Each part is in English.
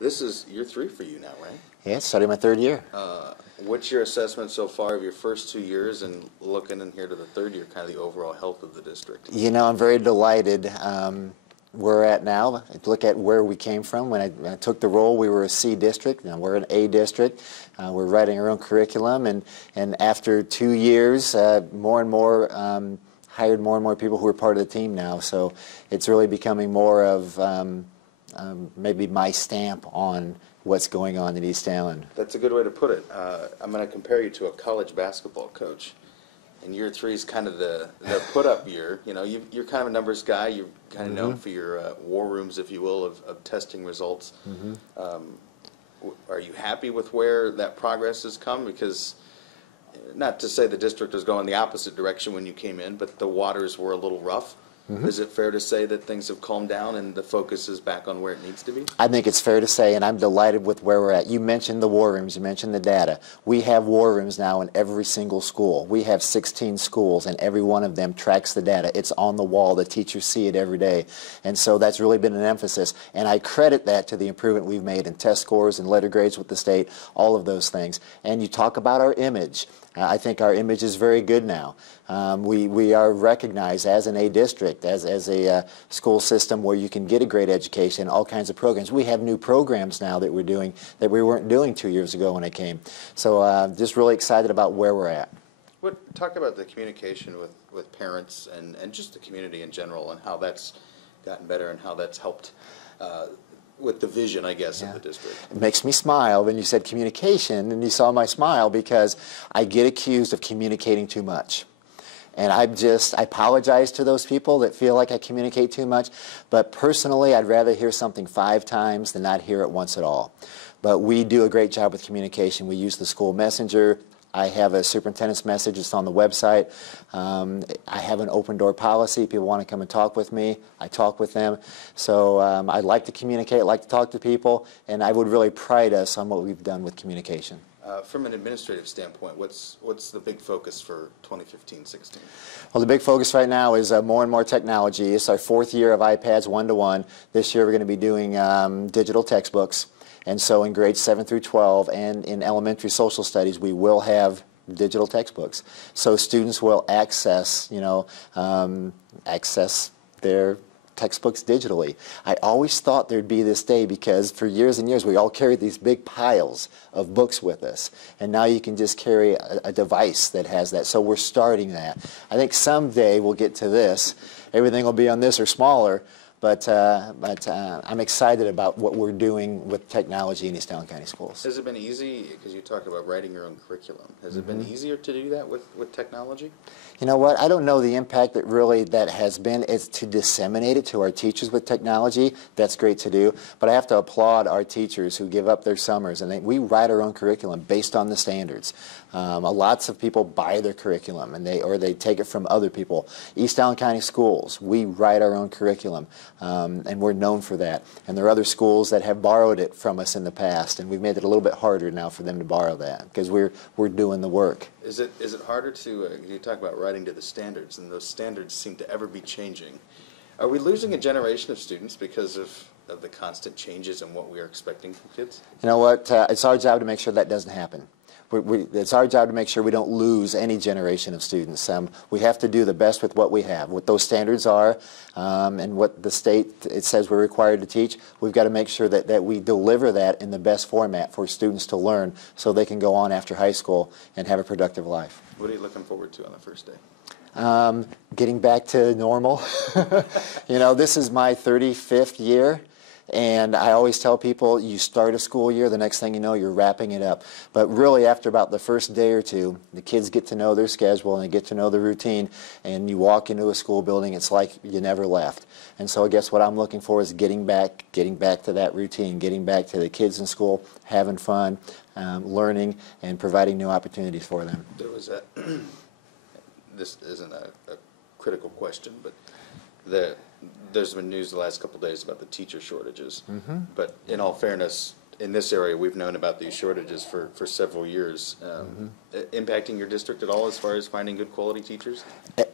This is year 3 for you now, right? Yeah, starting my 3rd year. What's your assessment so far of your first 2 years and looking in here to the 3rd year, kind of the overall health of the district? You know, I'm very delighted where we're at now. Look at where we came from. When I took the role, we were a C district. Now we're an A district. We're writing our own curriculum, and after 2 years, more and more hired more and more people who are part of the team now. So it's really becoming more of maybe my stamp on what's going on in East Allen. That's a good way to put it. I'm going to compare you to a college basketball coach. And year 3 is kind of the put-up year. You know, you're kind of a numbers guy. You're kind of known for your war rooms, if you will, of testing results. Are you happy with where that progress has come? Because, not to say the district is going the opposite direction when you came in, but the waters were a little rough. Is it fair to say that things have calmed down and the focus is back on where it needs to be? I think it's fair to say, and I'm delighted with where we're at. You mentioned the war rooms, you mentioned the data. We have war rooms now in every single school. We have 16 schools, and every one of them tracks the data. It's on the wall. The teachers see it every day. And so that's really been an emphasis. And I credit that to the improvement we've made in test scores and letter grades with the state, all of those things. And you talk about our image. I think our image is very good now. We are recognized as an A district, as a school system where you can get a great education, all kinds of programs. We have new programs now that we're doing that we weren't doing 2 years ago when I came. So just really excited about where we're at. Talk about the communication with parents and just the community in general, and how that's gotten better and how that's helped with the vision, I guess, of the district. It makes me smile when you said communication, and you saw my smile, because I get accused of communicating too much. And I apologize to those people that feel like I communicate too much, but personally I'd rather hear something 5 times than not hear it once at all. But we do a great job with communication. We use the school messenger. I have a superintendent's message. It's on the website. I have an open door policy. People want to come and talk with me, I talk with them. So I like to communicate, I like to talk to people, and I would really pride us on what we've done with communication. From an administrative standpoint, what's the big focus for 2015-16? Well, the big focus right now is more and more technology. It's our 4th year of iPads 1-to-1. This year we're going to be doing digital textbooks. And so in grades 7 through 12 and in elementary social studies, we will have digital textbooks. So students will access, access their textbooks digitally. I always thought there'd be this day, because for years and years we all carried these big piles of books with us, and now you can just carry a device that has that. So we're starting that. I think someday we'll get to this. Everything will be on this or smaller, but I'm excited about what we're doing with technology in East Allen County Schools. Has it been easy, because you talked about writing your own curriculum, has it been easier to do that with technology? You know what, I don't know the impact that has been. It's to disseminate it to our teachers with technology. That's great to do, but I have to applaud our teachers who give up their summers, and we write our own curriculum based on the standards. Lots of people buy their curriculum, and they take it from other people. East Allen County Schools, we write our own curriculum, and we're known for that. And there are other schools that have borrowed it from us in the past, and we've made it a little bit harder now for them to borrow that, because we're doing the work. Is it harder to, you talk about writing to the standards, and those standards seem to ever be changing. Are we losing a generation of students because of the constant changes in what we are expecting from kids? You know what, it's our job to make sure that doesn't happen. It's our job to make sure we don't lose any generation of students. We have to do the best with what we have, what those standards are, and what the state it says we're required to teach. We've got to make sure that we deliver that in the best format for students to learn, so they can go on after high school and have a productive life. What are you looking forward to on the first day? Getting back to normal. You know, this is my 35th year. And I always tell people, you start a school year, the next thing you know, you're wrapping it up. But really, after about the first day or two, the kids get to know their schedule and they get to know the routine, and you walk into a school building, it's like you never left. And so I guess what I'm looking for is getting back to that routine, getting back to the kids in school, having fun, learning, and providing new opportunities for them. There was this isn't a critical question, but there's been news the last couple of days about the teacher shortages. But in all fairness, in this area, we've known about these shortages for several years. Impacting your district at all as far as finding good quality teachers?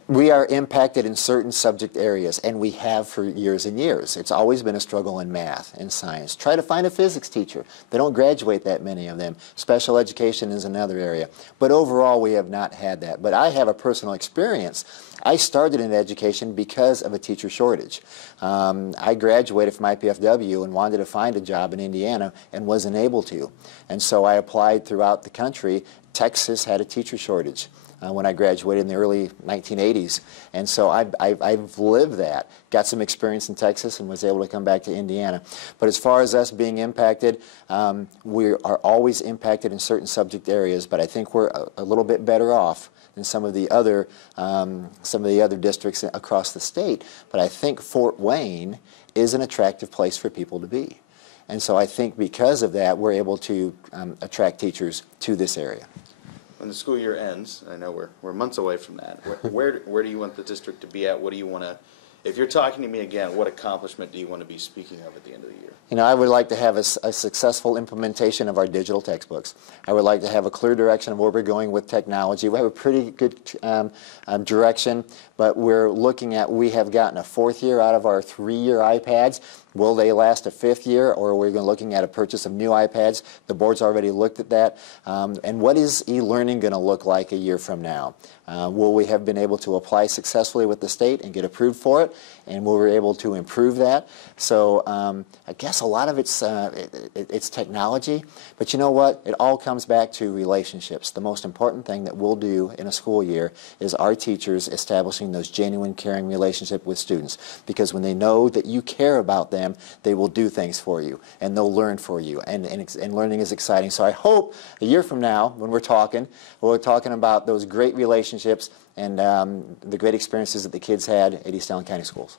We are impacted in certain subject areas, and we have for years and years. It's always been a struggle in math and science. Try to find a physics teacher. They don't graduate that many of them. Special education is another area. But overall, we have not had that. But I have a personal experience. I started in education because of a teacher shortage. I graduated from IPFW and wanted to find a job in Indiana and wasn't able to. And so I applied throughout the country. Texas had a teacher shortage when I graduated in the early 1980s. And so I've lived that, got some experience in Texas and was able to come back to Indiana. But as far as us being impacted, we are always impacted in certain subject areas, but I think we're a little bit better off than some of the other districts across the state. But I think Fort Wayne is an attractive place for people to be. And so I think because of that, we're able to attract teachers to this area. When the school year ends, I know we're months away from that, where do you want the district to be at? What do you want to, if you're talking to me again, what accomplishment do you want to be speaking of at the end of the year? You know, I would like to have a successful implementation of our digital textbooks. I would like to have a clear direction of where we're going with technology. We have a pretty good direction, but we're looking at, we have gotten a 4th year out of our 3-year iPads. Will they last a 5th year, or are we looking at a purchase of new iPads? The board's already looked at that. And what is e-learning going to look like a year from now? Will we have been able to apply successfully with the state and get approved for it? And will we be able to improve that? So I guess a lot of it's technology, but you know what? It all comes back to relationships. The most important thing that we'll do in a school year is our teachers establishing those genuine, caring relationships with students, because when they know that you care about them, they will do things for you, and they'll learn for you, and learning is exciting. So I hope a year from now, when we're talking about those great relationships and the great experiences that the kids had at East Allen County Schools.